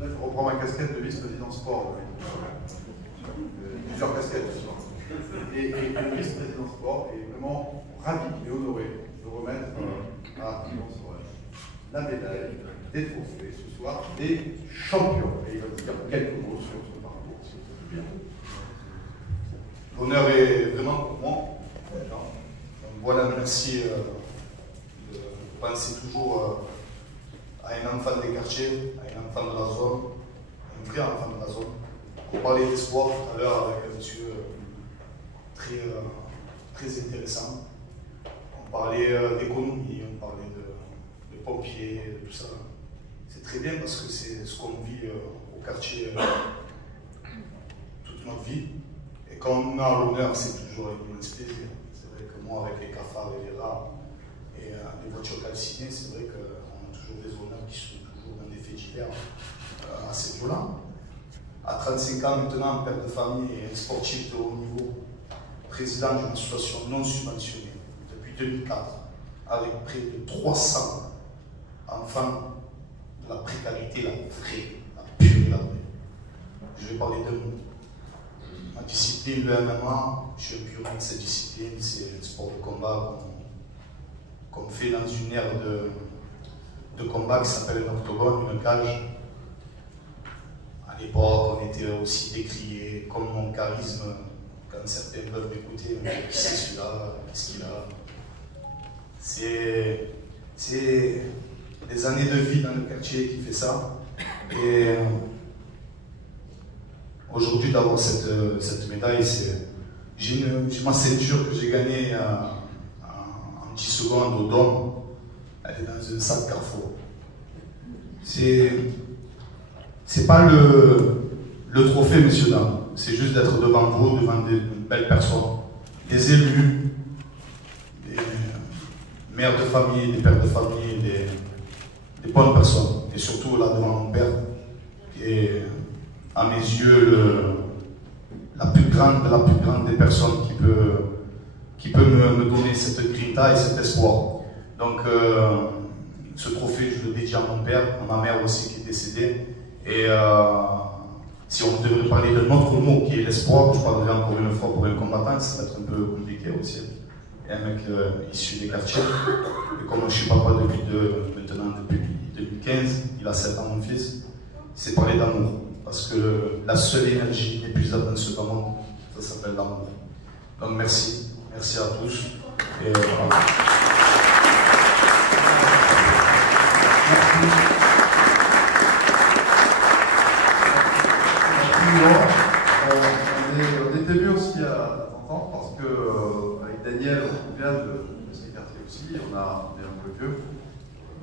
Là, je reprends ma casquette de vice-président sport. Plusieurs casquettes. Et le vice-président sport est vraiment ravi et honoré de remettre à Yvan Sorel la médaille des trophées ce soir des champions. Et il va dire quelques mots sur ce parcours, si vous voulez bien. L'honneur est vraiment pour moi. Voilà, merci de penser toujours à un enfant des quartiers, à un enfant de la zone, un vrai enfant de la zone. On parlait des sports tout à l'heure avec un monsieur très intéressant. On parlait d'économie, on parlait de pompiers, de tout ça. C'est très bien parce que c'est ce qu'on vit au quartier toute notre vie. Et quand on a l'honneur, c'est toujours un immense plaisir. C'est vrai que moi, avec les cafards et les rats et les voitures calcinées, c'est vrai qu'on a toujours des honneurs qui sont toujours dans des faits divers assez violents. À 35 ans maintenant, père de famille et un sportif de haut niveau, président d'une association non subventionnée depuis 2004, avec près de 300 enfants de la précarité, la vraie, la pure et la vraie. Je vais parler d'un mot. Ma discipline, le MMA, je suis un pionnier de cette discipline, c'est le sport de combat qu'on fait dans une ère de combat qui s'appelle un octogone, une cage. À l'époque, on était aussi décriés comme mon charisme, quand certains peuvent m'écouter, qui c'est celui-là, qu'est-ce qu'il a. C'est des années de vie dans le quartier qui fait ça. Et aujourd'hui, d'avoir cette médaille, j'ai ma ceinture que j'ai gagnée en 10 secondes au Dôme. Elle est dans un sac Carrefour. C'est pas le trophée, messieurs, dames. C'est juste d'être devant vous, devant des belles personnes, des élus, des mères de famille, des pères de famille, des bonnes personnes. Et surtout là devant mon père, qui est à mes yeux la plus grande des personnes qui peut me donner cette grinta et cet espoir. Donc ce trophée, je le dédie à mon père, à ma mère aussi qui est décédée. Et si on devait parler d'un autre mot qui est l'espoir, je parlerai encore une fois pour un combattant, ça va être un peu compliqué aussi. Et un mec issu des quartiers. Et comme je suis papa depuis 2015, il a 7 ans mon fils, c'est parler d'amour. Parce que la seule énergie épuisable dans ce monde, ça s'appelle l'amour. Donc merci à tous. Et voilà. On était venu aussi à t'entendre parce que avec Daniel, on vient de ces quartiers aussi, on est un peu vieux.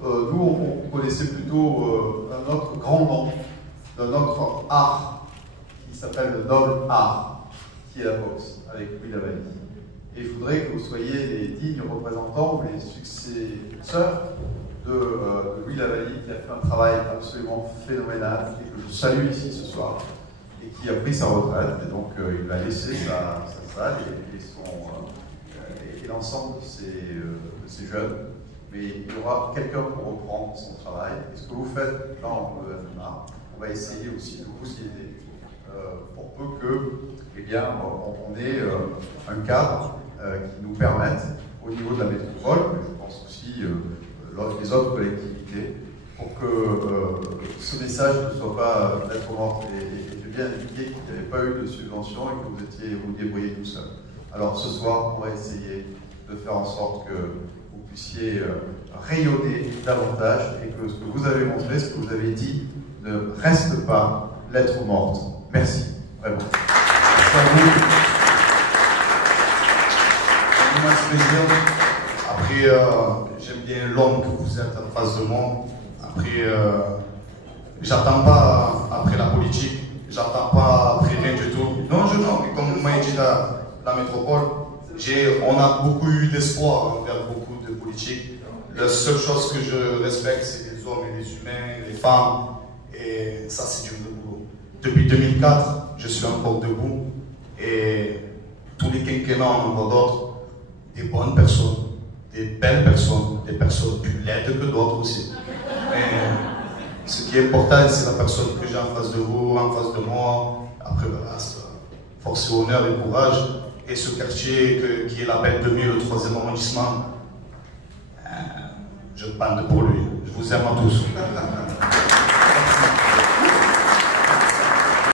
Nous, on connaissait plutôt un autre grand nom, d'un autre art qui s'appelle le noble art, qui est la boxe, avec Louis Lavallee. Et je voudrais que vous soyez les dignes représentants ou les successeurs de Louis Lavallee, qui a fait un travail absolument phénoménal et que je salue ici ce soir, et qui a pris sa retraite. Et donc, il va laisser sa salle et l'ensemble de ces jeunes. Mais il y aura quelqu'un pour reprendre son travail. Et ce que vous faites dans le MMA, on va essayer aussi de vous y aider pour peu que, eh bien, on ait un cadre qui nous permette, au niveau de la métropole, mais je pense aussi les autres collectivités, pour que ce message ne soit pas lettre morte. Et j'ai bien indiqué qu'il n'y avait pas eu de subvention et que vous débrouillez tout seul. Alors ce soir, on va essayer de faire en sorte que vous puissiez rayonner davantage et que ce que vous avez montré, ce que vous avez dit, ne reste pas lettre morte. Merci, vraiment. Merci à vous. C'est un immense plaisir. Après, j'aime bien l'homme que vous êtes en face de moi. Après, j'attends pas après la politique, j'attends pas après rien du tout. Non, mais comme vous m'avez dit la métropole, on a beaucoup eu d'espoir envers beaucoup de politiques. La seule chose que je respecte, c'est les hommes et les humains, les femmes, et ça, c'est du vrai boulot. Depuis 2004, je suis encore debout, et tous les quinquennats, on en voit d'autres, des bonnes personnes, des belles personnes, des personnes plus laides que d'autres aussi. Mais ce qui est important, c'est la personne que j'ai en face de vous, en face de moi. Après, voilà, force et honneur et courage. Et ce quartier qui est la Belle de Mai, le 3e arrondissement, je bande pour lui. Je vous aime à tous.